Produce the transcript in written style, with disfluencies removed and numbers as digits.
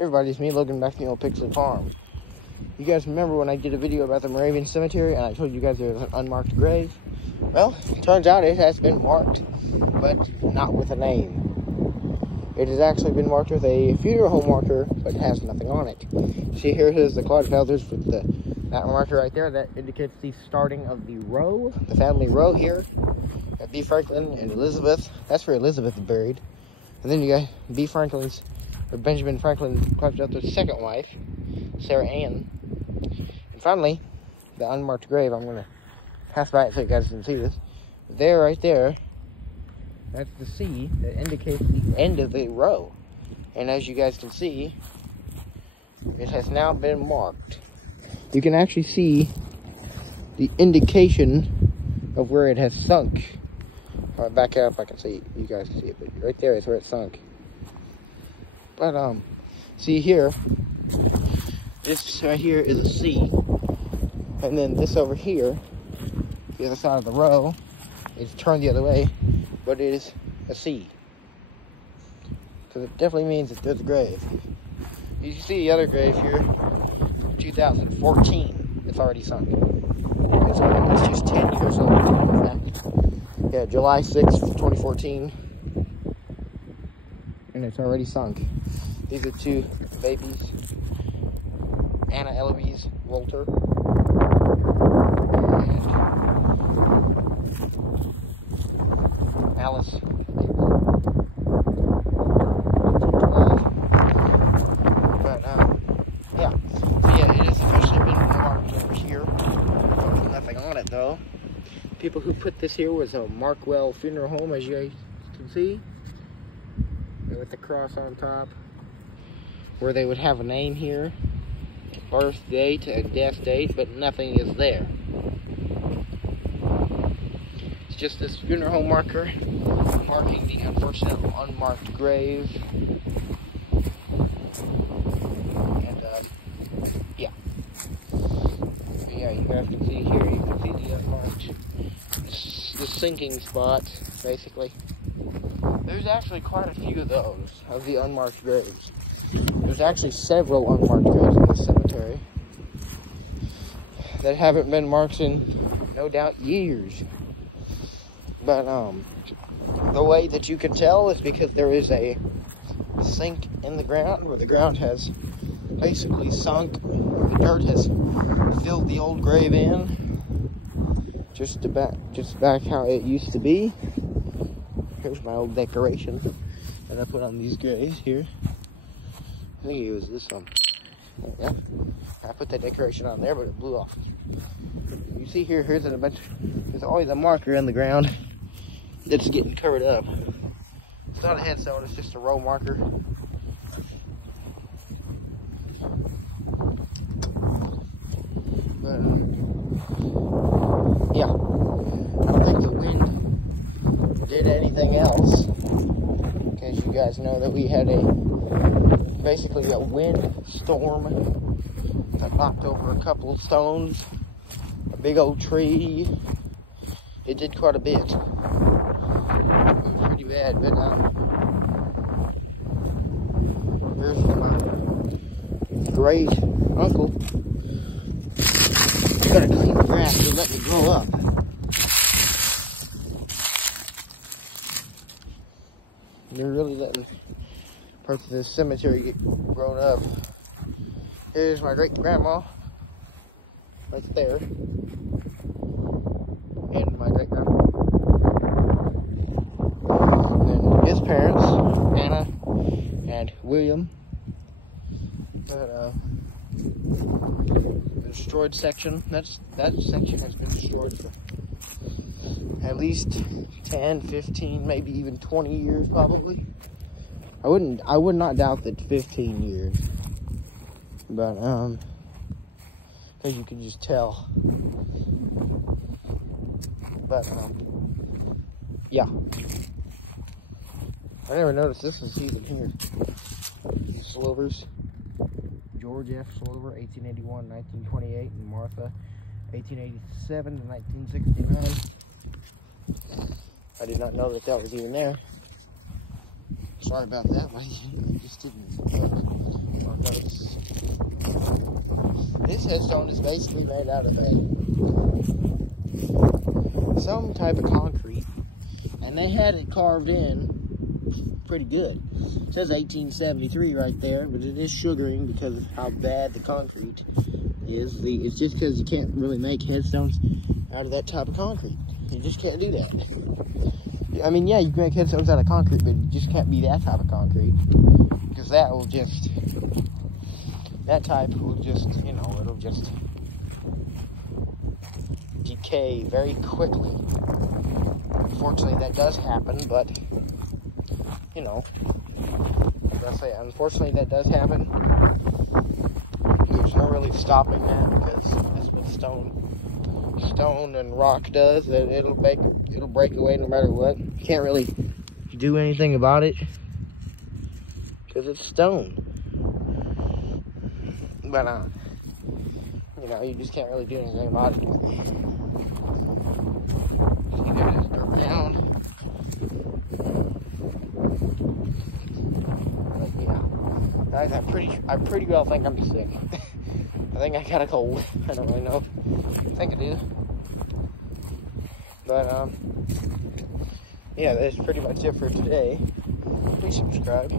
Everybody, it's me, Logan, back from the old Pixel Farm. You guys remember when I did a video about the Moravian cemetery and I told you guys there was an unmarked grave? Well, it turns out it has been marked, but not with a name. It has actually been marked with a funeral home marker, but it has nothing on it. See, here is the cloud feathers with that marker right there. That indicates the starting of the row, the family row here. Got B. Franklin and Elizabeth. That's where Elizabeth is buried. And then you got B. Franklin's, or Benjamin Franklin carved out their second wife, Sarah Ann. And finally, the unmarked grave. I'm going to pass by it so you guys can see this. There, right there, that's the C that indicates the end of the row. And as you guys can see, it has now been marked. You can actually see the indication of where it has sunk. If I back up, I can see, you guys can see it, but right there is where it sunk. But, see here, this right here is a C. And then this over here, the other side of the row, is turned the other way, but it is a C. So it definitely means that there's a grave. You can see the other grave here, 2014, it's already sunk. It's just 10 years old. Yeah, July 6th, 2014. And it's already sunk. These are two babies. Anna Eloise Walter. And Alice. But, yeah. So, yeah, it has officially been marked over here. There's nothing on it, though. People who put this here was a Markwell Funeral Home, as you guys can see. With the cross on top. Where they would have a name here. Birth date and death date, but nothing is there. It's just this funeral home marker marking the unfortunate unmarked grave. And, yeah. But yeah, you guys can see here, you can see the unmarked, the sinking spot, basically. There's actually quite a few of those, of the unmarked graves. There's actually several unmarked graves in this cemetery that haven't been marked in, no doubt, years. But, the way that you can tell is because there is a sink in the ground where the ground has basically sunk. The dirt has filled the old grave in, just back how it used to be. Here's my old decoration that I put on these graves here. I think it was this one. Yeah, I put that decoration on there, but it blew off. You see here, there's always a marker in the ground that's getting covered up. It's not a headstone, it's just a row marker. But, yeah, I don't think the wind did anything else. Because you guys know that we had basically a wind storm that knocked over a couple of stones, a big old tree. It did quite a bit. It was pretty bad, but here's my great uncle. I'm gonna clean the grass to let me grow up. They're really letting parts of this cemetery get grown up. Here's my great grandma, right there, and my great grandpa. And then his parents, Anna and William. But the destroyed section. That section has been destroyed for at least 10, 15, maybe even 20 years, probably. I would not doubt that 15 years. But, because you can just tell. But, yeah. I never noticed this was even here. Slovers. George F. Slover, 1881 1928, and Martha, 1887 to 1969. I did not know that was even there. Sorry about that, but I just didn't. This headstone is basically made out of some type of concrete, and they had it carved in pretty good. It says 1873 right there, but it is sugaring because of how bad the concrete is. It's just because you can't really make headstones out of that type of concrete. You just can't do that. I mean, yeah, you can make headstones out of concrete, but it just can't be that type of concrete, because that type will just, you know, it'll just decay very quickly. Unfortunately, that does happen, but, you know, unfortunately that does happen. There's no really stopping that, because that's what stone and rock does. That it'll break away no matter what. You can't really do anything about it because it's stone. But you know, you just can't really do anything about it. You gotta just go down. But yeah, guys, I pretty well think I'm sick. I think I got a cold. I don't really know. I think I do. But yeah, that's pretty much it for today. Please subscribe.